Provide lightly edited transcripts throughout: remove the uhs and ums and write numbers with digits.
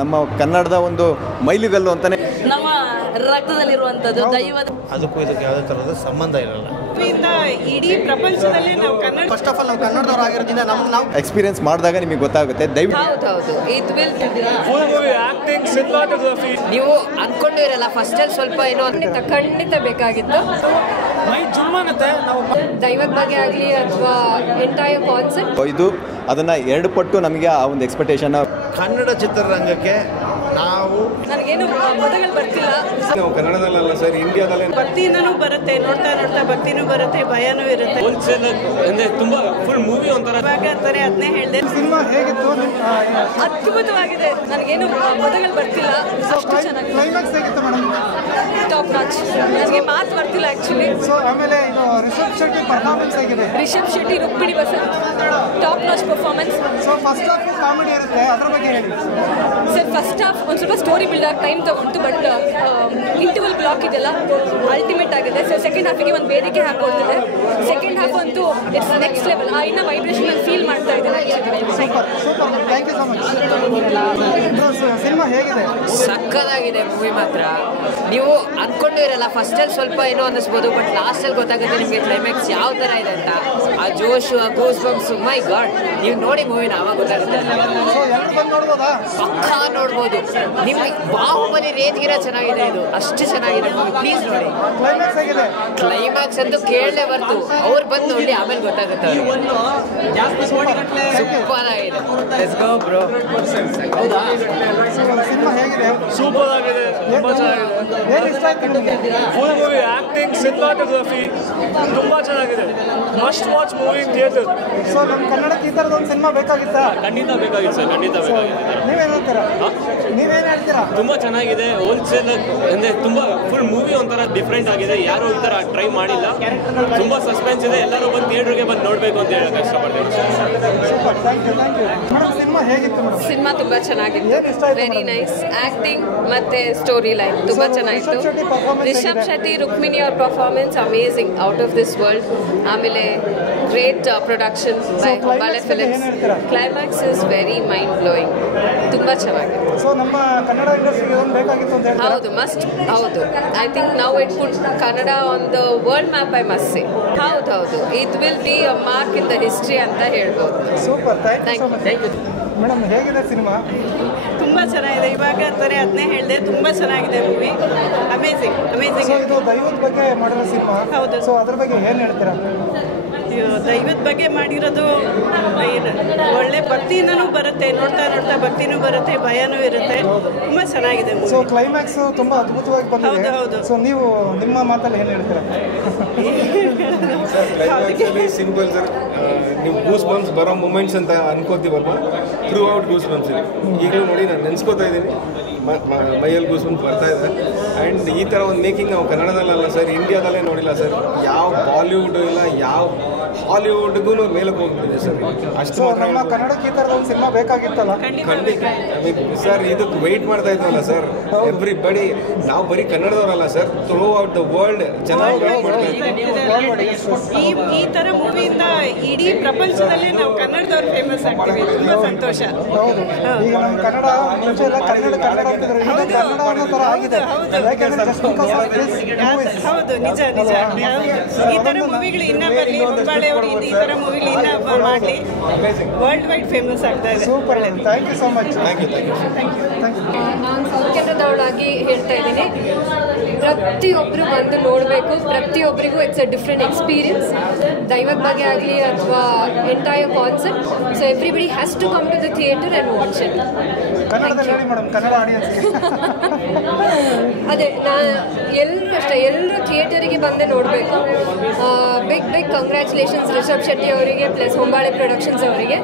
ನಮ್ಮ ಕನ್ನಡದ ಒಂದು ಮೈಲಿಗಲ್ಲು ಅಂತಾನೆ ನಮ್ಮ ರಕ್ತದಲ್ಲಿರುವಂತದ್ದು ದೈವದ ಅದಕ್ಕೂ ಇದಕ್ಕೆ ಯಾವುದೇ ಥರದ ಸಂಬಂಧ ಇರಲ್ಲ. ಇಡೀ ಪ್ರಪಂಚದಲ್ಲಿ ನಾವು ಕನ್ನಡ ಫಸ್ಟ್ ಆಫ್ ಆಲ್ ನಾವು ಕನ್ನಡದವ್ರು ಆಗಿರೋದ್ರಿಂದ ನಾವು ಎಕ್ಸ್ಪೀರಿಯನ್ಸ್ ಮಾಡಿದಾಗ ನಿಮಗೆ ಗೊತ್ತಾಗುತ್ತೆ. ಹೌದು ಇಟ್ ವಿಲ್ ನೀವು ಅನ್ಕೊಂಡಿರಲ್ಲ ಫಸ್ಟ್ ಅಲ್ಲಿ ಸ್ವಲ್ಪ ಏನೋ ಖಂಡಿತ ಬೇಕಾಗಿತ್ತು. ದೈವದ ಬಗ್ಗೆ ಆಗಲಿ ಅಥವಾ ಎಂಟೈರ್ ಕಾನ್ಸೆಪ್ಟ್ ಇದು ಅದನ್ನ ಎರಡು ಪಟ್ಟು ನಮಗೆ ಆ ಒಂದು ಎಕ್ಸ್ಪೆಕ್ಟೇಷನ್. ಕನ್ನಡ ಚಿತ್ರರಂಗಕ್ಕೆ ನಾವು ನನಗೇನು ಪದಗಳು ಬರ್ತಿಲ್ಲ. ನಾವು ಕನ್ನಡದಲ್ಲ ಸರ್, ಇಂಡಿಯಾದಲ್ಲೇ ಭಕ್ತಿನೂ ಬರುತ್ತೆ, ನೋಡ್ತಾ ನೋಡ್ತಾ ಭಕ್ತಿನೂ ಬರುತ್ತೆ, ಭಯನೂ ಇರುತ್ತೆ. ತುಂಬಾ ಫುಲ್ ಮೂವಿ ಒಂಥರ ಇವಾಗ ಅಂತಾರೆ ಅದನ್ನೇ ಹೇಳಿದೆ. ಸಿನಿಮಾ ಹೇಗಿತ್ತು? ಅದ್ಭುತವಾಗಿದೆ. ನನಗೇನು ಪದಗಳು ಬರ್ತಿಲ್ಲ, ಅಷ್ಟು ಚೆನ್ನಾಗಿ. ಕ್ಲೈಮ್ಯಾಕ್ಸ್ ಹೇಗಿತ್ತು ಮೇಡಮ್? Top notch. ನನಗೆ ಮಾತು ಬರ್ತಿಲ್ಲ ಆಕ್ಚುಲಿ. ಸೊ ಆಮೇಲೆ ಇದು ರಿಷಬ್ ಶೆಟ್ಟಿ ಪರ್ಫಾರ್ಮೆನ್ಸ್ ಹೇಗಿದೆ? ರಿಷಬ್ ಶೆಟ್ಟಿ, ರುಕ್ಮಿಣಿ ಬಸನ್, top notch performance. So first half comedy ಇರುತ್ತೆ, ಅದ್ರ ಬಗ್ಗೆ ಹೇಳಿ ಸರ್. ಫಸ್ಟ್ ಹಾಫ್ ಒಂದು ಸ್ವಲ್ಪ ಸ್ಟೋರಿ ಬಿಲ್ಡರ್ ಟೈಮ್ ತಗೊಂಡು, ಬಟ್ ಇಂಟರ್ವಲ್ ಬ್ಲಾಕ್ ಇದೆಲ್ಲ ಅಲ್ಟಿಮೇಟ್ ಆಗಿದೆ. ಸೊ ಸೆಕೆಂಡ್ ಹಾಫಿಗೆ ಒಂದು ಬೇಡಿಕೆ ಹಾಕೊಳ್ತಿದೆ. ಸೆಕೆಂಡ್ ಹಾಫ್ ಅಂತೂ ಇಟ್ಸ್ ನೆಕ್ಸ್ಟ್ ಲೆವೆಲ್. ಇನ್ನು ವೈಬ್ರೇಷನ್ ಫೀಲ್ ಮಾಡ್ತಾ ಇದ್ದೀನಿ. Super super, thank you so much. Cinema ಹೇಗಿದೆ? ಸಕ್ಕದಾಗಿದೆ ಮೂವಿ ಮಾತ್ರ. ನೀವು ಅನ್ಕೊಂಡಿರಲ್ಲ ಫಸ್ಟ್ ಅಲ್ಲಿ ಸ್ವಲ್ಪ ಏನೋ ಅನ್ನಿಸ್ಬೋದು, ಬಟ್ ಲಾಸ್ಟ್ ಅಲ್ಲಿ ಗೊತ್ತಾಗುತ್ತೆ ನಿಮಗೆ ಕ್ಲೈಮ್ಯಾಕ್ಸ್ ಯಾವ ತರ ಇದೆ ಅಂತ. ಆ ಜೋಶು, ಆ ಗೂಸ್ ಬಂಪ್ಸ್, ಮೈ ಗಾಡ್, ನೀವು ನೋಡಿ ಮೂವಿನ ಆವಾಗ ಗೊತ್ತಾಗುತ್ತೆ. ಸೊ ಎರಡು ಬಂದು ನೋಡ್ಬೋದಾ? ಪಕ್ಕ ನೋಡ್ಬೋದು. ನಿಮ್ಗೆ ಬಾಹುಬಲಿ ರೇಂಜ್ಗಿರೋ ಚೆನ್ನಾಗಿದೆ ಇದು, ಅಷ್ಟು ಚೆನ್ನಾಗಿದೆ ಮೂವಿ. ಪ್ಲೀಸ್ ನೋಡಿ. ಕ್ಲೈಮ್ಯಾಕ್ಸ್ ಹೇಗಿದೆ? ಕ್ಲೈಮ್ಯಾಕ್ಸ್ ಅಂತೂ ಕೇಳಲೇ ಬರ್ತು, ಅವ್ರು ಬಂದು ನೋಡಿ ಆಮೇಲೆ ಗೊತ್ತಾಗುತ್ತೆ. ಸೂಪರ್ ಆಗಿದೆ. Let's go bro. ಸಿನಿಮಾ ಹೇಗಿದೆ? ಸೂಪರ್ ಆಗಿದೆ, ತುಂಬಾ ಚೆನ್ನಾಗಿದೆ. ಏನು ಇಷ್ಟ ಆಯ್ತು ನಿಮಗೆ? ಫುಲ್ ಮೂವಿ ಆಕ್ಟಿಂಗ್, ಸಿನಿಮಾಟೋಗ್ರಫಿ ತುಂಬಾ ಚೆನ್ನಾಗಿದೆ. Must watch movie in theatre. So ನಮ್ಮ ಕನ್ನಡಕ್ಕೆ ಈ ಥರದ ಒಂದು ಸಿನಿಮಾ ಬೇಕಾಗಿತ್ತಾ? ಖಂಡಿತ ಬೇಕಾಗಿತ್ತು ಸರ್, ಖಂಡಿತ ಬೇಕಾಗಿದೆ. ನೀವೇನು ಹೇಳ್ತೀರಾ? ನೀವೇನು ಹೇಳ್ತೀರಾ? ತುಂಬಾ ಚೆನ್ನಾಗಿದೆ. ಹೋಲ್ಸೇಲ್ ಅಂದ್ರೆ ತುಂಬಾ ಫುಲ್ ಮೂವಿ ಒಂಥರ ಡಿಫ್ರೆಂಟ್ ಆಗಿದೆ. ಯಾರು ಈ ತರ ಟ್ರೈ ಮಾಡಿಲ್ಲ. ತುಂಬಾ ಸಸ್ಪೆನ್ಸ್ ಇದೆ. ಎಲ್ಲರೂ ಬಂದು ಥಿಯೇಟರ್ಗೆ ಬಂದು ನೋಡ್ಬೇಕು ಅಂತ ಹೇಳಕ್ ಇಷ್ಟಪಡ್ತೀನಿ. Super, thank you thank you. Madam cinema ಹೇಗಿತ್ತು ಮೇಡಮ್? ಸಿನಿಮಾ ತುಂಬಾ ಚೆನ್ನಾಗಿತ್ತು. ಏನು ಇಷ್ಟ ಆಯ್ತು ವೆರಿ ಮೇಡಮ್? ನೈಸ್. ಆಕ್ಟಿಂಗ್ ಮತ್ತೆ ಸ್ಟೋರಿ ಲೈನ್ ತುಂಬಾ ಚೆನ್ನಾಗಿತ್ತು. ರಿಷಬ್ ಶೆಟ್ಟಿ performance ರಿಷಬ್ ಶೆಟ್ಟಿ, ರುಕ್ಮಿಣಿ ಅವ್ರ performance amazing, out of this world. ಆಮೇಲೆ great production by Hombale films. Climax is very mind blowing. ತುಂಬಾ ಚೆನ್ನಾಗಿತ್ತು. ಸೊ ನಮ್ಮ ಕನ್ನಡ ಇಂಡಸ್ಟ್ರಿಗೆ ಒಂದು ಬೇಕಾಗಿತ್ತು ಅಂತ ಹೇಳ್ತಾರೆ. ಹೌದು, ಮಸ್ಟ್. ಹೌದು, I think now it put Kannada on the world map, I must say. ಹೌದು, it will be a mark in the history ಅಂತ ಹೇಳ್ಬೋದು. Super, thank you so much. Madam ಹೇಗಿದೆ ಸಿನಿಮಾ? ತುಂಬಾ ಚೆನ್ನಾಗಿದೆ. ಇವಾಗ ಅಂತಾರೆ ಅದನ್ನೇ ಹೇಳಿದೆ, ತುಂಬಾ ಚೆನ್ನಾಗಿದೆ ಮೂವಿ. Amazing amazing. ಸೊ ಇದು ದೈವದ ಬಗ್ಗೆ ಮಾಡಿರೋ ಸಿನಿಮಾ. ಹೌದು. ಸೊ ಅದ್ರ ಬಗ್ಗೆ ಏನು ಹೇಳ್ತೀರಾ? ದೈವದ ಬಗ್ಗೆ ಮಾಡಿರೋದು ಒಳ್ಳೆ ಭಕ್ತಿನೂ ಬರುತ್ತೆ, ನೋಡ್ತಾ ನೋಡ್ತಾ ಭಕ್ತಿನೂ ಬರುತ್ತೆ, ಭಯನೂ ಇರುತ್ತೆ. ತುಂಬಾ ಚೆನ್ನಾಗಿದೆ movie. ಸೊ ಕ್ಲೈಮ್ಯಾಕ್ಸ್ ತುಂಬಾ ಅದ್ಭುತವಾಗಿ ಬಂದಿದೆ. ಹೌದು. ಸೊ ನೀವು ನಿಮ್ಮ ಮಾತಲ್ಲಿ ಏನು ಹೇಳ್ತೀರಾ? ಸಿಂಪಲ್ ಸರ್, ನೀವು ಗೂಸ್ ಬಂಪ್ಸ್ ಬರೋ ಮೂಮೆಂಟ್ಸ್ ಅಂತ ಅನ್ಕೋತೀವಲ್ವ, ಥ್ರೂ ಔಟ್ ಗೂಸ್ ಬಂಪ್ಸ್ ಇದೆ. ಈಗಲೂ ನೋಡಿ ನಾನು ನೆನೆಸ್ಕೋತಾ ಇದ್ದೀನಿ, ಮೈಯಲ್ಲಿ ಗೂಸ್ ಬಂಪ್ಸ್ ಬರ್ತಾ ಇದೆ. ಆ್ಯಂಡ್ ಈ ಥರ ಒಂದು ಮೇಕಿಂಗ್ ನಾವು ಕನ್ನಡದಲ್ಲ ಸರ್, ಇಂಡಿಯಾದಲ್ಲೇ ನೋಡಿಲ್ಲ ಸರ್. ಯಾವ ಬಾಲಿವುಡ್ ಇಲ್ಲ, ಯಾವ ಹಾಲಿವುಡ್ಗೂ ಮೇಲಕ್ಕೆ ಹೋಗ್ಬಿಟ್ಟಿದೆ ಸರ್. ಅಷ್ಟು ಸೊ ನಮ್ಮ ಕನ್ನಡಕ್ಕೆ ಈ ಥರದ ಒಂದು ಸಿನಿಮಾ ಬೇಕಾಗಿತ್ತಲ್ಲ? ಖಂಡಿತ ಸರ್, ಇದಕ್ಕೆ ವೆಯ್ಟ್ ಮಾಡ್ತಾ ಇದ್ವಲ್ಲ ಸರ್. ಎವ್ರಿಬಡಿ, ನಾವು ಬರೀ ಕನ್ನಡದವರಲ್ಲ sir, throughout the world ಚೆನ್ನಾಗಿ ವೆಯ್ಟ್ ಮಾಡ್ತಾ ಇದ್ದೀವಿ. ಈ ತರ ಮೂವಿಯಿಂದ ಇಡೀ ಪ್ರಪಂಚದಲ್ಲಿ ನಾವು ಕನ್ನಡದವ್ರು ಫೇಮಸ್ ಆಗ್ತೀವಿ. ತುಂಬಾ ಸಂತೋಷ. ಹೌದು, ಈಗ ನಮ್ಮ ಕನ್ನಡ ಮುಂಚೆ ಎಲ್ಲ ಕನ್ನಡ ಅಂತಿದ್ರು, ಈಗ ಕನ್ನಡ ಅನ್ನೋ ಥರ ಆಗಿದೆ. ಯಾಕೆಂದ್ರೆ just because of this movies. ಹೌದು, ನಿಜ. ಈ ತರ ಮೂವಿಗಳು ಇನ್ನ ಬರಲಿ, ಹೊಂಬಾಳೆ ಅವರು ಈ ತರ ಮೂವಿಗಳು ಇನ್ನ ಮಾಡಲಿ, ವರ್ಲ್ಡ್ ವೈಡ್ ಫೇಮಸ್ ಆಗ್ತಾ ಇದೆ. Super, thank you so much. Thank you. ನಾನು ಸೌತ್ ಕೇಂದ್ರದವಳಾಗಿ ಹೇಳ್ತಾ ಇದ್ದೀನಿ, ಪ್ರತಿಯೊಬ್ಬರು ಬಂದು ನೋಡಬೇಕು. ಪ್ರತಿಯೊಬ್ಬರಿಗೂ ಇಟ್ಸ್ ಅ ಡಿಫ್ರೆಂಟ್ ಎಕ್ಸ್ಪೀರಿಯನ್ಸ್. ದೈವದ ಬಗ್ಗೆ ಆಗಲಿ ಅಥವಾ entire concept. So everybody has to come to the theatre and watch it. ಕನ್ನಡದಲ್ಲಿ ಹೇಳಿ ಮೇಡಮ್, ಕನ್ನಡ ಆಡಿಯನ್ಸ್ಗೆ. ಅದೇ ಎಲ್ಲರೂ ಅಷ್ಟೇ, ಎಲ್ಲರೂ ಥಿಯೇಟರಿಗೆ ಬಂದೇ ನೋಡಬೇಕು. ಬಿಗ್ ಕಂಗ್ರ್ಯಾಚುಲೇಷನ್ಸ್ ರಿಷಬ್ ಶೆಟ್ಟಿ ಅವರಿಗೆ, ಪ್ಲಸ್ ಹೊಂಬಾಳೆ ಪ್ರೊಡಕ್ಷನ್ಸ್ ಅವರಿಗೆ.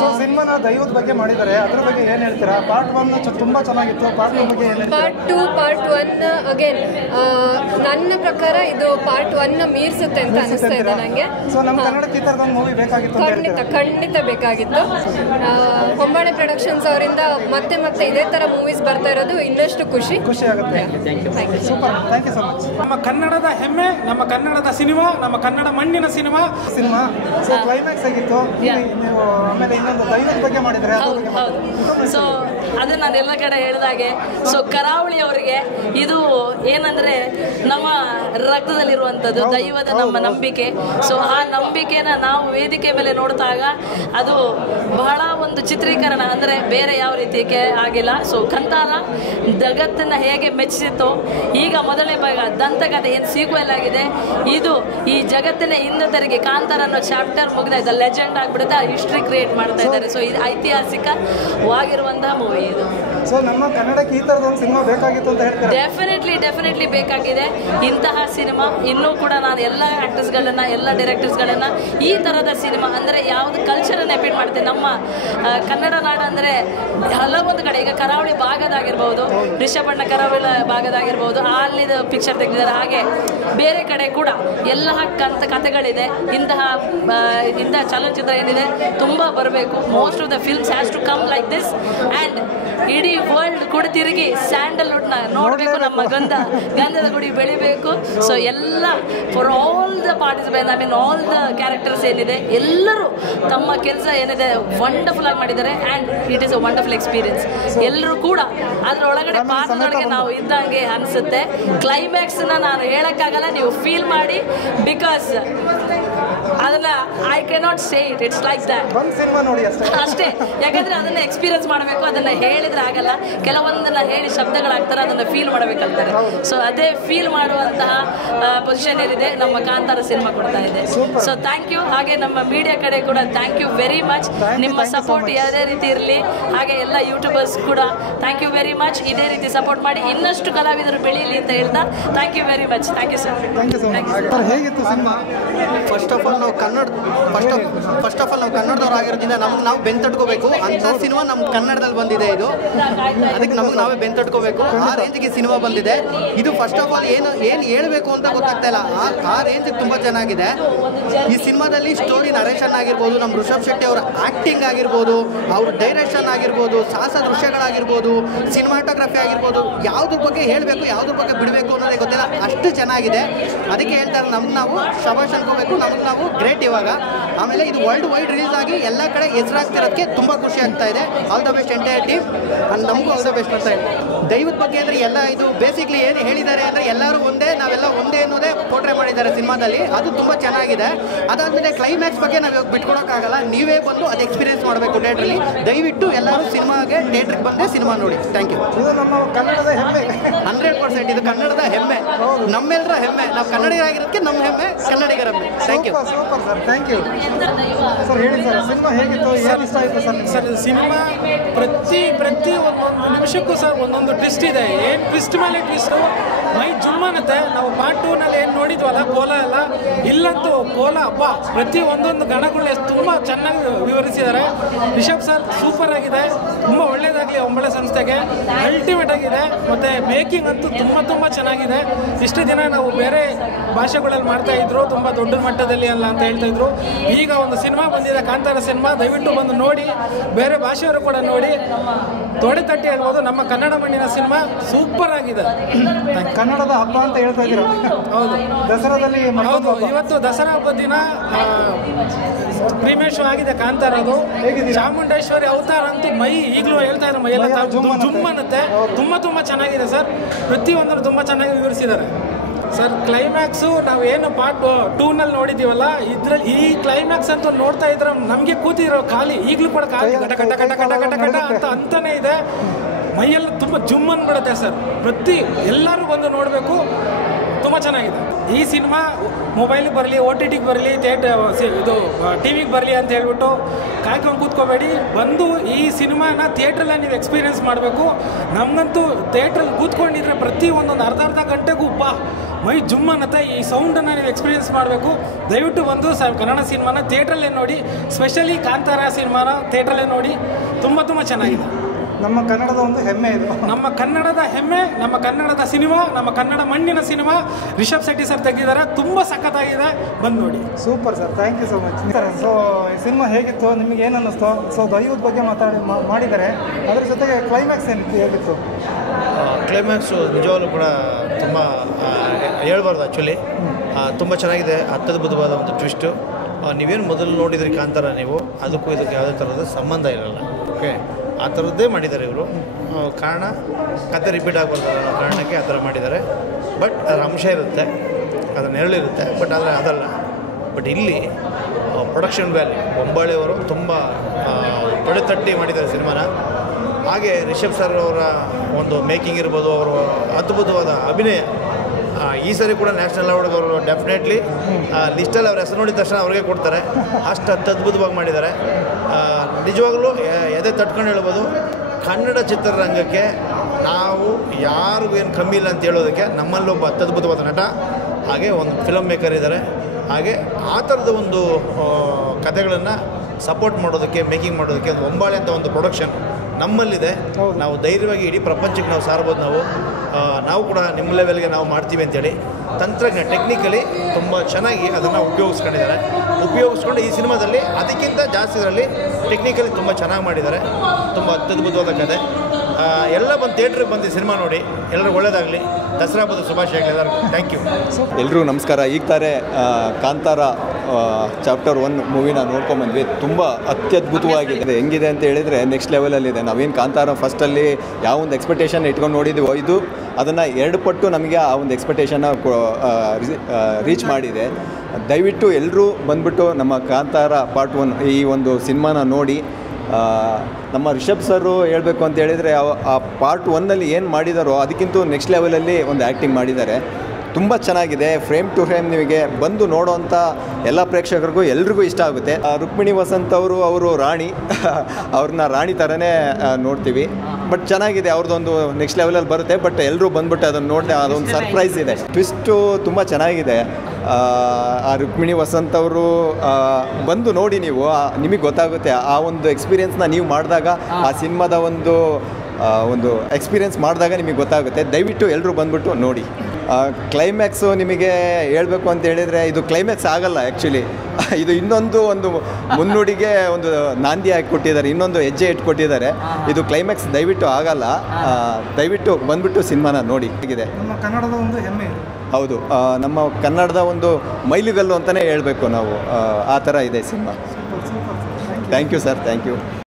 ಸೊ ಸಿನಿಮಾನ ದೈವದ ಬಗ್ಗೆ ಮಾಡಿದ್ದಾರೆ, ಅದ್ರ ಬಗ್ಗೆ ಏನು ಹೇಳ್ತೀರಾ? ಪಾರ್ಟ್ 1 ತುಂಬಾ ಚೆನ್ನಾಗಿತ್ತು, ಪಾರ್ಟ್ 2 ಬಗ್ಗೆ ಏನು ಹೇಳ್ತೀರಾ? ಪಾರ್ಟ್ 1 ಅಗೇನ್ ನನ್ನ ಪ್ರಕಾರ ಇದು ಪಾರ್ಟ್ 1 ಮೀರಿಸುತ್ತೆ ಅಂತ ಅನಿಸ್ತಾ ಇದೆ ನನಗೆ. ಸೊ ನಮ್ಮ ಕನ್ನಡಕ್ಕೆ ಈ ಥರದ ಒಂದು ಮೂವಿ ಬೇಕಾಗಿತ್ತು ಅಂತ ಹೇಳ್ತೀರಾ? ಖಂಡಿತ ಬೇಕಾಗಿತ್ತು. ಹೊಂಬಾಳೆ ಪ್ರೊಡಕ್ಷನ್ಸ್ ಅವರಿಂದ ಮತ್ತೆ ಇದೇ ಥರ ಮೂವೀಸ್ ಬರ್ತಾ ಇರೋದು ಇನ್ನಷ್ಟು ಖುಷಿ ಆಗುತ್ತೆ. Super, thank you so much. ನಮ್ಮ ಕನ್ನಡದ ಹೆಮ್ಮೆ, ನಮ್ಮ ಕನ್ನಡದ ಸಿನಿಮಾ, ನಮ್ಮ ಕನ್ನಡ ಮಣ್ಣಿನ ಸಿನಿಮಾ. ಸೊ ಕ್ಲೈಮ್ಯಾಕ್ಸ್ ಆಗಿತ್ತು. ನೀವು ಆಮೇಲೆ ಇನ್ನೊಂದು ದೈವದ ಬಗ್ಗೆ ಮಾಡಿದ್ರೆ ಹೌದು. ಸೊ ಅದನ್ನು ನಾನು ಎಲ್ಲ ಕಡೆ ಹೇಳಿದಾಗೆ. ಸೊ ಕರಾವಳಿ ಅವರಿಗೆ ಇದು ಏನಂದರೆ ನಮ್ಮ ರಕ್ತದಲ್ಲಿರುವಂಥದ್ದು, ದೈವದ ನಮ್ಮ ನಂಬಿಕೆ. ಸೊ ಆ ನಂಬಿಕೆನ ನಾವು ವೇದಿಕೆ ಮೇಲೆ ನೋಡಿದಾಗ ಅದು ಬಹಳ ಒಂದು ಚಿತ್ರೀಕರಣ ಅಂದರೆ ಬೇರೆ ಯಾವ ರೀತಿಗೆ ಆಗಿಲ್ಲ. ಸೊ ಕಂತಾರ ಜಗತ್ತನ್ನು ಹೇಗೆ ಮೆಚ್ಚಿಸಿತ್ತು, ಈಗ ಮೊದಲನೇ ಭಾಗ ದಂತಕಥೆ ಏನು ಸೀಕ್ವೆಲ್ ಆಗಿದೆ, ಇದು ಈ ಜಗತ್ತಿನ ಹಿಂದತರಿಗೆ ಕಾಂತಾರ ಅನ್ನೋ ಚಾಪ್ಟರ್ ಮುಗಿದ ಲೆಜೆಂಡ್ ಆಗಿಬಿಡುತ್ತೆ, ಹಿಸ್ಟ್ರಿ ಕ್ರಿಯೇಟ್ ಮಾಡ್ತಾ ಇದ್ದಾರೆ. ಸೊ ಇದು ಐತಿಹಾಸಿಕವಾಗಿರುವಂತಹ ಮೂವಿ ಇದು. ಸೊ ನಮ್ಮ ಕನ್ನಡಕ್ಕೆ ಈ ಥರದ ಒಂದು ಸಿನಿಮಾ ಬೇಕಾಗಿತ್ತು ಅಂತ ಹೇಳ್ತಾರೆ. ಡೆಫಿನೆಟ್ಲಿ ಬೇಕಾಗಿದೆ ಇಂತಹ ಸಿನಿಮಾ. ಇನ್ನೂ ಕೂಡ ನಾನು ಎಲ್ಲ ಆ್ಯಕ್ಟರ್ಸ್ಗಳನ್ನು, ಎಲ್ಲ ಡೈರೆಕ್ಟರ್ಸ್ಗಳನ್ನು ಈ ಥರದ ಸಿನಿಮಾ ಅಂದರೆ ಯಾವುದು ಕಲ್ಚರನ್ನು ಎಪಿಟ್ ಮಾಡ್ತೀನಿ. ನಮ್ಮ ಕನ್ನಡ ನಾಡು ಅಂದರೆ ಹಲವೊಂದು ಕಡೆ, ಈಗ ಕರಾವಳಿ ಭಾಗದಾಗಿರ್ಬೋದು, ರಿಷಭಣ್ಣ ಕರಾವಳಿ ಭಾಗದಾಗಿರ್ಬೋದು, ಅಲ್ಲಿದ ಪಿಕ್ಚರ್ ತೆಗೆದಿದ್ದಾರೆ. ಹಾಗೆ ಬೇರೆ ಕಡೆ ಕೂಡ ಎಲ್ಲ ಕಥೆಗಳಿದೆ. ಇಂತಹ ಚಲನಚಿತ್ರ ಏನಿದೆ ತುಂಬ ಬರಬೇಕು. Most of the films has to come like this and ಇಡೀ ವರ್ಲ್ಡ್ ಕೂಡ ತಿರುಗಿ ಸ್ಯಾಂಡಲ್ವುಡ್ನ ನೋಡಬೇಕು, ನಮ್ಮ ಗಂಧದ ಗುಡಿ ಬೆಳಿಬೇಕು. ಸೊ ಎಲ್ಲ for all the participate, I mean all the characters ಏನಿದೆ ಎಲ್ಲರೂ ತಮ್ಮ ಕೆಲಸ ಏನಿದೆ ವಂಡರ್ಫುಲ್ ಆಗಿ ಮಾಡಿದ್ದಾರೆ and it is a wonderful experience. ಎಲ್ಲರೂ ಕೂಡ ಅದರೊಳಗಡೆ ಪಾತ್ರದೊಳಗೆ ನಾವು ಇದ್ದಂಗೆ ಅನಿಸುತ್ತೆ. ಕ್ಲೈಮ್ಯಾಕ್ಸ್ನ ನಾನು ಹೇಳೋಕ್ಕಾಗಲ್ಲ, ನೀವು ಫೀಲ್ ಮಾಡಿ, ಬಿಕಾಸ್ ಅದನ್ನ I cannot say it's like that. ಅಷ್ಟೇ, ಯಾಕಂದ್ರೆ ಅದನ್ನ ಎಕ್ಸ್ಪೀರಿಯನ್ಸ್ ಮಾಡಬೇಕು, ಅದನ್ನ ಹೇಳಿದ್ರೆ ಆಗಲ್ಲ. ಕೆಲವೊಂದನ್ನ ಹೇಳಿ ಶಬ್ದಗಳಾಗ್ತಾರೆ, ಅದನ್ನ ಫೀಲ್ ಮಾಡಬೇಕಂತಾರೆ. ಸೊ ಅದೇ ಫೀಲ್ ಮಾಡುವಂತಹ ಪೊಸಿಷನ್ ಏನಿದೆ ನಮ್ಮ ಕಾಂತಾರ ಸಿನಿಮಾ ಕೊಡ್ತಾ ಇದೆ. So thank you. ಹಾಗೆ ನಮ್ಮ ಮೀಡಿಯಾ ಕಡೆ ಕೂಡ ಥ್ಯಾಂಕ್ ಯು ವೆರಿ ಮಚ್. ನಿಮ್ಮ ಸಪೋರ್ಟ್ ಯಾವುದೇ ರೀತಿ ಇರಲಿ, ಹಾಗೆ ಎಲ್ಲ ಯೂಟ್ಯೂಬರ್ಸ್ ಕೂಡ ಥ್ಯಾಂಕ್ ಯು ವೆರಿ ಮಚ್. ಇದೇ ರೀತಿ ಸಪೋರ್ಟ್ ಮಾಡಿ, ಇನ್ನಷ್ಟು ಕಲಾವಿದರು ಬೆಳೀಲಿ ಅಂತ ಹೇಳ್ತಾ thank you very much. Thank you sir. ಹೇಗಿತ್ತು ಸಿನಿಮಾ? ಫಸ್ಟ್ ಆಫ್ ಆಲ್ ನಾವು ಕನ್ನಡದವ್ರು ಆಗಿರೋದ್ರಿಂದ ನಮ್ಗೆ ನಾವು ಬೆಂತಟ್ಕೋಬೇಕು ಅಂತ ಸಿನಿಮಾ ನಮ್ಮ ಕನ್ನಡದಲ್ಲಿ ಬಂದಿದೆ. ಇದು ಅದಕ್ಕೆ ನಮಗೆ ನಾವೇ ಬೆಂತಟ್ಕೋಬೇಕು. ಆ ರೇಂಜಿಗೆ ಸಿನಿಮಾ ಬಂದಿದೆ. ಇದು ಫಸ್ಟ್ ಆಫ್ ಆಲ್ ಏನು ಹೇಳಬೇಕು ಅಂತ ಗೊತ್ತಾಗ್ತಾ ಇಲ್ಲ. ಆ ರೇಂಜಿಗೆ ತುಂಬ ಚೆನ್ನಾಗಿದೆ. ಈ ಸಿನಿಮಾದಲ್ಲಿ ಸ್ಟೋರಿ ನರೇಷನ್ ಆಗಿರ್ಬೋದು, ನಮ್ಮ ಋಷಭ್ ಶೆಟ್ಟಿ ಅವರ ಆ್ಯಕ್ಟಿಂಗ್ ಆಗಿರ್ಬೋದು, ಅವ್ರ ಡೈರೆಕ್ಷನ್ ಆಗಿರ್ಬೋದು, ಸಾಹಸ ದೃಶ್ಯಗಳಾಗಿರ್ಬೋದು, ಸಿನಿಮಾಟೋಗ್ರಫಿ ಆಗಿರ್ಬೋದು, ಯಾವುದ್ರ ಬಗ್ಗೆ ಹೇಳಬೇಕು ಯಾವುದ್ರ ಬಗ್ಗೆ ಬಿಡಬೇಕು ಅನ್ನೋದೇ ಗೊತ್ತಿಲ್ಲ, ಅಷ್ಟು ಚೆನ್ನಾಗಿದೆ. ಅದಕ್ಕೆ ಹೇಳ್ತಾರೆ ನಮ್ಗೆ ನಾವು ಶಬಾಷ್ ಅನ್ಕೋಬೇಕು, ನಮ್ಗೆ ನಾವು ಗ್ರೇಟ್ ಇವಾಗ. ಆಮೇಲೆ ಇದು ವರ್ಲ್ಡ್ ವೈಡ್ ರಿಲೀಸ್ ಆಗಿ ಎಲ್ಲ ಕಡೆ ಹೆಸರಾಗ್ತಿರೋದಕ್ಕೆ ತುಂಬ ಖುಷಿ ಆಗ್ತಾ ಇದೆ. All the best entire team. ನಮಗೂ ಆಲ್ ದ ಬೆಸ್ಟ್ ಅಂತ ಹೇಳಿ. ದೈವದ ಬಗ್ಗೆ ಅಂದರೆ ಎಲ್ಲ ಇದು ಬೇಸಿಕ್ಲಿ ಏನು ಹೇಳಿದ್ದಾರೆ ಅಂದರೆ ಎಲ್ಲರೂ ಒಂದೇ, ನಾವೆಲ್ಲ ಒಂದೇ ಅನ್ನೋದೇ ಪೋರ್ಟ್ರೇ ಮಾಡಿದ್ದಾರೆ ಸಿನಿಮಾದಲ್ಲಿ. ಅದು ತುಂಬ ಚೆನ್ನಾಗಿದೆ. ಅದಾದಮೇಲೆ ಕ್ಲೈಮ್ಯಾಕ್ಸ್ ಬಗ್ಗೆ ನಾವು ಇವಾಗ ಬಿಟ್ಕೊಡೋಕ್ಕಾಗಲ್ಲ, ನೀವೇ ಬಂದು ಅದು ಎಕ್ಸ್ಪೀರಿಯನ್ಸ್ ಮಾಡಬೇಕು ಥಿಯೇಟ್ರಲ್ಲಿ. ದಯವಿಟ್ಟು ಎಲ್ಲರೂ ಸಿನಿಮಾಗೆ ಥಿಯೇಟ್ರಿಗೆ ಬಂದೇ ಸಿನಿಮಾ ನೋಡಿ. Thank you. ಇದು ನಮ್ಮ ಕನ್ನಡದ ಹೆಮ್ಮೆ. 100% ಇದು ಕನ್ನಡದ ಹೆಮ್ಮೆ, ನಮ್ಮೆಲ್ಲರ ಹೆಮ್ಮೆ. ನಾವು ಕನ್ನಡಿಗರಾಗಿರೋದಕ್ಕೆ ನಮ್ಮ ಹೆಮ್ಮೆ, ಕನ್ನಡಿಗರ ಹೆಮ್ಮೆ. Thank you. Super sir, thank you sir. ಹೇಳಿ ಸರ್, ಸಿನಿಮಾ ಹೇಗಿತ್ತು, ಏನು ಇಷ್ಟ ಆಯಿತು ಸರ್? ಸರ್ ಸಿನಿಮಾ ಪ್ರತಿ ಒಂದೊಂದು ನಿಮಿಷಕ್ಕೂ ಸರ್ ಒಂದೊಂದು ಟ್ವಿಸ್ಟ್ ಇದೆ. ಏನು ಟ್ವಿಸ್ಟ್ ಮೇಲೆ ಟ್ವಿಸ್ಟು ಮೈ ಜುಮ್ ಅನ್ನತ್ತೆ. ನಾವು ಪಾರ್ಟ್ 2ನಲ್ಲಿ ಏನು ನೋಡಿದ್ವಲ್ಲ ಕೋಲ ಎಲ್ಲ, ಇಲ್ಲಂತೂ ಕೋಲ ಹಬ್ಬ ಪ್ರತಿ ಒಂದೊಂದು ಗಣಗಳು ತುಂಬ ಚೆನ್ನಾಗಿ ವಿವರಿಸಿದ್ದಾರೆ. ರಿಷಬ್ ಸರ್ ಸೂಪರ್ ಆಗಿದೆ, ತುಂಬ ಒಳ್ಳೆಯದಾಗಲಿ ಒಂಬಳೆ ಸಂಸ್ಥೆಗೆ, ಅಲ್ಟಿಮೇಟ್ ಆಗಿದೆ. ಮತ್ತು ಮೇಕಿಂಗ್ ಅಂತೂ ತುಂಬ ಚೆನ್ನಾಗಿದೆ. ಇಷ್ಟು ದಿನ ನಾವು ಬೇರೆ ಭಾಷೆಗಳಲ್ಲಿ ಮಾಡ್ತಾ ಇದ್ರು, ತುಂಬ ದೊಡ್ಡ ಮಟ್ಟದಲ್ಲಿ ಅಲ್ಲ ಅಂತ ಹೇಳ್ತಾ ಇದ್ರು. ಈಗ ಒಂದು ಸಿನಿಮಾ ಬಂದಿದೆ, ಕಾಂತಾರ ಸಿನಿಮಾ. ದಯವಿಟ್ಟು ಬಂದು ನೋಡಿ, ಬೇರೆ ಭಾಷೆಯವರು ಕೂಡ ನೋಡಿ, ತೊಡೆ ತಟ್ಟಿ ಹೇಳ್ಬೋದು. ನಮ್ಮ ಕನ್ನಡ ಮಣ್ಣಿನ ಸಿನಿಮಾ ಸೂಪರ್ ಆಗಿದೆ. ಕನ್ನಡದ ಹಬ್ಬ ಅಂತ ಹೇಳ್ತಾ ಇದ್ದೀರಾ? ಹೌದು, ದಸರಾದಲ್ಲಿ. ಹೌದು, ಇವತ್ತು ದಸರಾ ಹಬ್ಬದ ದಿನ ಪ್ರೀಮಿಯರ್ ಶೋ ಆಗಿದೆ ಕಾಂತಾರದು. ಚಾಮುಂಡೇಶ್ವರಿ ಅವತಾರ ಅಂತೂ ಮೈ ಈಗಲೂ ಹೇಳ್ತಾ ಇದ್ದಾರೆ, ಮೈಯೆಲ್ಲ ಜುಮ್ ಅನ್ನತ್ತೆ. ತುಂಬ ಚೆನ್ನಾಗಿದೆ ಸರ್. ಪ್ರತಿಯೊಂದನ್ನು ತುಂಬ ಚೆನ್ನಾಗಿ ವಿವರಿಸಿದ್ದಾರೆ ಸರ್. ಕ್ಲೈಮ್ಯಾಕ್ಸು ನಾವು ಏನು ಪಾರ್ಟ್ 2ನಲ್ಲಿ ನೋಡಿದ್ದೀವಲ್ಲ, ಇದ್ರಲ್ಲಿ ಈ ಕ್ಲೈಮ್ಯಾಕ್ಸ್ ಅಂತೂ ನೋಡ್ತಾ ಇದ್ರೆ ನಮಗೆ ಕೂತಿರೋ ಖಾಲಿ ಈಗಲೂ ಕೂಡ ಖಾಲಿ ಕಟ ಅಂತಾನೆ ಇದೆ. ಮೈಯೆಲ್ಲ ತುಂಬ ಜುಮ್ ಅಂದ್ಬಿಡುತ್ತೆ ಸರ್. ಎಲ್ಲರೂ ಬಂದು ನೋಡಬೇಕು, ತುಂಬ ಚೆನ್ನಾಗಿದೆ. ಈ ಸಿನಿಮಾ ಮೊಬೈಲಿಗೆ ಬರಲಿ, OTTಗೆ ಬರಲಿ, ಇದು ಟಿವಿಗೆ ಬರಲಿ ಅಂತ ಹೇಳ್ಬಿಟ್ಟು ಕಾಯ್ಕೊಂಡು ಕೂತ್ಕೋಬೇಡಿ. ಬಂದು ಈ ಸಿನಿಮಾನ ಥಿಯೇಟ್ರಲ್ಲೇ ನೀವು ಎಕ್ಸ್ಪೀರಿಯೆನ್ಸ್ ಮಾಡಬೇಕು. ನಮಗಂತೂ ಥಿಯೇಟ್ರಲ್ಲಿ ಕೂತ್ಕೊಂಡಿದ್ರೆ ಪ್ರತಿ ಒಂದೊಂದು ಅರ್ಧ ಗಂಟೆಗೂ ಮೈ ಜುಮ್ ಅನ್ನತ್ತೆ. ಈ ಸೌಂಡನ್ನು ನೀವು ಎಕ್ಸ್ಪೀರಿಯೆನ್ಸ್ ಮಾಡಬೇಕು. ದಯವಿಟ್ಟು ಬಂದು ಕನ್ನಡ ಸಿನಿಮಾನ ಥಿಯೇಟ್ರಲ್ಲೇ ನೋಡಿ. ಸ್ಪೆಷಲಿ ಕಾಂತಾರ ಸಿನಿಮಾನ ಥಿಯೇಟ್ರಲ್ಲೇ ನೋಡಿ. ತುಂಬ ಚೆನ್ನಾಗಿದೆ. ನಮ್ಮ ಕನ್ನಡದ ಒಂದು ಹೆಮ್ಮೆ ಇದು. ನಮ್ಮ ಕನ್ನಡದ ಹೆಮ್ಮೆ, ನಮ್ಮ ಕನ್ನಡದ ಸಿನಿಮಾ, ನಮ್ಮ ಕನ್ನಡ ಮಣ್ಣಿನ ಸಿನಿಮಾ. ರಿಷಬ್ ಶೆಟ್ಟಿ ಸರ್ ತೆಗೆದಿದ್ದಾರೆ, ತುಂಬ ಸಖತ್ತಾಗಿದೆ. ಬಂದು ನೋಡಿ. Super sir, thank you so much sir. So ಈ ಸಿನಿಮಾ ಹೇಗಿತ್ತು, ನಿಮಗೆ ಏನು ಅನ್ನಿಸ್ತು? ಸೊ ದೈವದ ಬಗ್ಗೆ ಮಾಡಿದ್ದಾರೆ, ಅದರ ಜೊತೆಗೆ ಕ್ಲೈಮ್ಯಾಕ್ಸ್ ಹೇಗಿತ್ತು? ಕ್ಲೈಮ್ಯಾಕ್ಸು ನಿಜವಾಗ್ಲೂ ಕೂಡ ತುಂಬ ಹೇಳ್ಬಾರ್ದು ಆ್ಯಕ್ಚುಲಿ. ತುಂಬ ಚೆನ್ನಾಗಿದೆ. ಅತ್ಯದ್ಭುತವಾದ ಒಂದು ಟ್ವಿಸ್ಟು. ನೀವೇನು ಮೊದಲು ನೋಡಿದ್ರಿ ಕಾಂತಾರ, ನೀವು ಅದಕ್ಕೂ ಇದಕ್ಕೆ ಯಾವುದೇ ಥರದ ಸಂಬಂಧ ಇರಲ್ಲ. ಓಕೆ, ಆ ಥರದ್ದೇ ಮಾಡಿದ್ದಾರೆ ಇವರು. ಕಾರಣ ಕತೆ ರಿಪೀಟ್ ಆಗಬಾರ್ದು ಅನ್ನೋ ಕಾರಣಕ್ಕೆ ಆ ಥರ ಮಾಡಿದ್ದಾರೆ. ಬಟ್ ಅದರ ಅಂಶ ಇರುತ್ತೆ, ಅದರ ನೆರಳಿರುತ್ತೆ, ಬಟ್ ಆದರೆ ಅದಲ್ಲ. ಬಟ್ ಇಲ್ಲಿ ಪ್ರೊಡಕ್ಷನ್ ವ್ಯಾಲ್ಯೂ ಬೊಂಬಾಳಿಯವರು ತುಂಬ ತೊಡೆತಟ್ಟಿ ಮಾಡಿದ್ದಾರೆ ಸಿನಿಮಾನ. ಹಾಗೆ ರಿಷಬ್ ಸರ್ ಅವರ ಒಂದು ಮೇಕಿಂಗ್ ಇರ್ಬೋದು, ಅವರ ಅದ್ಭುತವಾದ ಅಭಿನಯ. ಈ ಸರಿ ಕೂಡ ನ್ಯಾಷನಲ್ ಅವಾರ್ಡ್ಗೆ ಅವರು ಡೆಫಿನೆಟ್ಲಿ ಲಿಸ್ಟಲ್ಲಿ ಅವ್ರ ಹೆಸರು ನೋಡಿದ ತಕ್ಷಣ ಅವ್ರಿಗೆ ಕೊಡ್ತಾರೆ. ಅಷ್ಟು ಅದ್ಭುತವಾಗಿ ಮಾಡಿದ್ದಾರೆ. ನಿಜವಾಗಲೂ ಎದೆ ತಟ್ಕೊಂಡು ಹೇಳ್ಬೋದು, ಕನ್ನಡ ಚಿತ್ರರಂಗಕ್ಕೆ ನಾವು ಯಾರಿಗೂ ಏನು ಕಮ್ಮಿ ಇಲ್ಲ ಅಂತ ಹೇಳೋದಕ್ಕೆ ನಮ್ಮಲ್ಲೊಬ್ಬ ಅತ್ಯದ್ಭುತವಾದ ನಟ, ಹಾಗೆ ಒಂದು ಫಿಲಮ್ ಮೇಕರ್ ಇದ್ದಾರೆ. ಹಾಗೆ ಆ ಥರದ ಒಂದು ಕಥೆಗಳನ್ನು ಸಪೋರ್ಟ್ ಮಾಡೋದಕ್ಕೆ, ಮೇಕಿಂಗ್ ಮಾಡೋದಕ್ಕೆ ಒಂದು ಬೊಂಬಾಳೆ ಅಂತ ಒಂದು ಪ್ರೊಡಕ್ಷನ್ ನಮ್ಮಲ್ಲಿದೆ. ನಾವು ಧೈರ್ಯವಾಗಿ ಇಡೀ ಪ್ರಪಂಚಕ್ಕೆ ನಾವು ಸಾರ್ಬೋದು. ನಾವು ಕೂಡ ನಿಮ್ಮ ಲೆವೆಲ್ಗೆ ನಾವು ಮಾಡ್ತೀವಿ ಅಂತೇಳಿ ತಂತ್ರಜ್ಞ ಟೆಕ್ನಿಕಲಿ ತುಂಬ ಚೆನ್ನಾಗಿ ಅದನ್ನು ಉಪಯೋಗಿಸ್ಕೊಂಡು ಈ ಸಿನಿಮಾದಲ್ಲಿ ಅದಕ್ಕಿಂತ ಜಾಸ್ತಿ ಇದರಲ್ಲಿ ಟೆಕ್ನಿಕಲಿ ತುಂಬ ಚೆನ್ನಾಗಿ ಮಾಡಿದ್ದಾರೆ. ತುಂಬ ಅತ್ಯದ್ಭುತವಾದ ಕಥೆ. ಎಲ್ಲ ಬಂದು ಥಿಯೇಟ್ರಿಗೆ ಬಂದು ಸಿನಿಮಾ ನೋಡಿ, ಎಲ್ಲರಿಗೂ ಒಳ್ಳೆಯದಾಗಲಿ. ದಸರಾ ಹಬ್ಬದ ಶುಭಾಶಯಗಳು ಎಲ್ಲರಿಗೂ. Thank you. ಎಲ್ರಿಗೂ ನಮಸ್ಕಾರ. ಈಗ ತಾರೆ ಕಾಂತಾರ ಚಾಪ್ಟರ್ 1 ಮೂವಿನ ನೋಡ್ಕೊಂಬಂದ್ವಿ. ತುಂಬ ಅತ್ಯದ್ಭುತವಾಗಿದೆ. ಹೆಂಗಿದೆ ಅಂತ ಹೇಳಿದರೆ ನೆಕ್ಸ್ಟ್ ಲೆವೆಲಲ್ಲಿದೆ. ನಾವೇನು ಕಾಂತಾರ ಫಸ್ಟಲ್ಲಿ ಯಾವ ಒಂದು ಎಕ್ಸ್ಪೆಕ್ಟೇಷನ್ ಇಟ್ಕೊಂಡು ನೋಡಿದ್ವೋ, ಇದು ಅದನ್ನು 2 ಪಟ್ಟು ನಮಗೆ ಆ ಒಂದು ಎಕ್ಸ್ಪೆಕ್ಟೇಷನ್ನ ರೀಚ್ ಮಾಡಿದೆ. ದಯವಿಟ್ಟು ಎಲ್ಲರೂ ಬಂದ್ಬಿಟ್ಟು ನಮ್ಮ ಕಾಂತಾರ ಪಾರ್ಟ್ 1 ಈ ಒಂದು ಸಿನಿಮಾನ ನೋಡಿ. ನಮ್ಮ ರಿಷಬ್ ಸರು ಹೇಳಬೇಕು ಅಂತ ಹೇಳಿದರೆ ಆ ಪಾರ್ಟ್ 1ನಲ್ಲಿ ಏನು ಮಾಡಿದಾರೋ ಅದಕ್ಕಿಂತ ನೆಕ್ಸ್ಟ್ ಲೆವೆಲಲ್ಲಿ ಒಂದು ಆ್ಯಕ್ಟಿಂಗ್ ಮಾಡಿದ್ದಾರೆ. ತುಂಬ ಚೆನ್ನಾಗಿದೆ. ಫ್ರೇಮ್ ಟು ಫ್ರೇಮ್ ನಿಮಗೆ ಬಂದು ನೋಡೋವಂಥ ಎಲ್ಲ ಪ್ರೇಕ್ಷಕರಿಗೂ ಎಲ್ರಿಗೂ ಇಷ್ಟ ಆಗುತ್ತೆ. ರುಕ್ಮಿಣಿ ವಸಂತ್ ಅವರು ರಾಣಿ, ಅವ್ರನ್ನ ರಾಣಿ ಥರನೇ ನೋಡ್ತೀವಿ. ಬಟ್ ಚೆನ್ನಾಗಿದೆ, ಅವ್ರದ್ದೊಂದು ನೆಕ್ಸ್ಟ್ ಲೆವೆಲಲ್ಲಿ ಬರುತ್ತೆ. ಬಟ್ ಎಲ್ಲರೂ ಬಂದ್ಬಿಟ್ಟು ಅದನ್ನು ನೋಡಿದೆ, ಅದೊಂದು ಸರ್ಪ್ರೈಸ್ ಇದೆ. ಟ್ವಿಸ್ಟು ತುಂಬ ಚೆನ್ನಾಗಿದೆ. ಆ ರುಕ್ಮಿಣಿ ವಸಂತ್ ಅವರು ಬಂದು ನೋಡಿ, ನೀವು ನಿಮಗೆ ಗೊತ್ತಾಗುತ್ತೆ. ಆ ಒಂದು ಎಕ್ಸ್ಪೀರಿಯೆನ್ಸ್ನ ನೀವು ಮಾಡಿದಾಗ, ಆ ಸಿನಿಮಾದ ಒಂದು ಎಕ್ಸ್ಪೀರಿಯೆನ್ಸ್ ಮಾಡಿದಾಗ ನಿಮಗೆ ಗೊತ್ತಾಗುತ್ತೆ. ದಯವಿಟ್ಟು ಎಲ್ಲರೂ ಬಂದ್ಬಿಟ್ಟು ನೋಡಿ. ಕ್ಲೈಮ್ಯಾಕ್ಸು ನಿಮಗೆ ಹೇಳಬೇಕು ಅಂತ ಹೇಳಿದರೆ ಇದು ಕ್ಲೈಮ್ಯಾಕ್ಸ್ ಆಗಲ್ಲ ಆ್ಯಕ್ಚುಲಿ. ಇದು ಇನ್ನೊಂದು ಮುನ್ನುಡಿಗೆ ಒಂದು ನಾಂದಿ ಹಾಕಿ ಕೊಟ್ಟಿದ್ದಾರೆ, ಇನ್ನೊಂದು ಹೆಜ್ಜೆ ಇಟ್ಕೊಟ್ಟಿದ್ದಾರೆ. ಇದು ಕ್ಲೈಮ್ಯಾಕ್ಸ್ ದಯವಿಟ್ಟು ಆಗಲ್ಲ. ದಯವಿಟ್ಟು ಬಂದ್ಬಿಟ್ಟು ಸಿನಿಮಾನ ನೋಡಿ. ಹೇಗಿದೆ ನಮ್ಮ ಕನ್ನಡದ ಒಂದು ಹೆಮ್ಮೆ. ಹೌದು, ನಮ್ಮ ಕನ್ನಡದ ಒಂದು ಮೈಲಿಗಲ್ಲು ಅಂತಲೇ ಹೇಳಬೇಕು ನಾವು. ಆ ಥರ ಇದೆ cinema. Thank you sir, thank you.